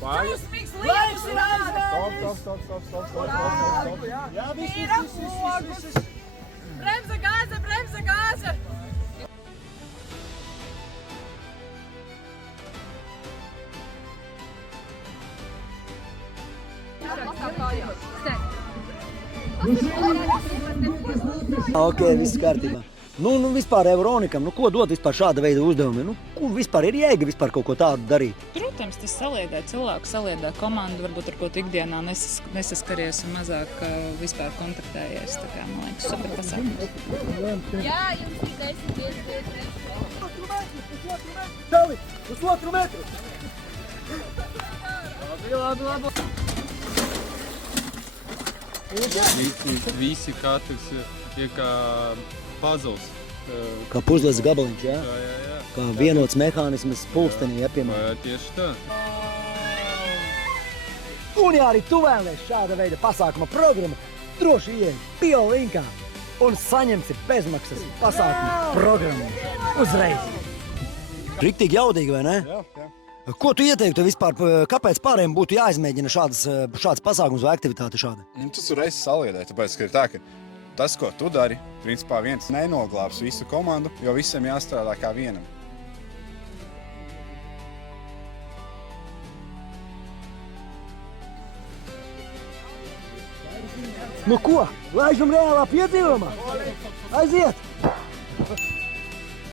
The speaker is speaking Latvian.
Šausmīgs lietus rāda! Stop. Jā, viss. Bremze, gāze! Ok, viss kārtībā. Nu, vispār Euronikam, ko dod vispār šāda veida uzdevumi? Kur vispār ir jēga vispār kaut ko tādu darīt? Protams, tas saliedē cilvēku, saliedē komandu, varbūt ar ko tu ikdienā nesaskaries un mazāk vispār kontaktējies. Tā kā, man liekas, super pasākums. Jā, jums ir 10, 5. Čali, pusotru metru! Labi. Visi katrs ir kā puzzles. Kā puzles gabaliņš, jā? Jā. Kā vienots mehānisms pulkstenī, ja, piemēram. Tieši tā. Un ja arī tu vēlies šāda veida pasākuma programmu, droši ieej BioLinkā un saņemsi bezmaksas pasākuma programmu uzreiz. Riktīgi jaudīgi, vai ne? Jā. Ko tu ieteiktu vispār, kāpēc pārējiem būtu jāizmēģina šāds pasākums vai aktivitāte šāda? Tas uzreiz saliedē, tāpēc, ka ir tā, ka tas, ko tu dari, principā viens nenoglābs visu komandu, jo visiem jāstrādā kā vienam. Nu ko, laižam reālā piedzīvumā? Aiziet!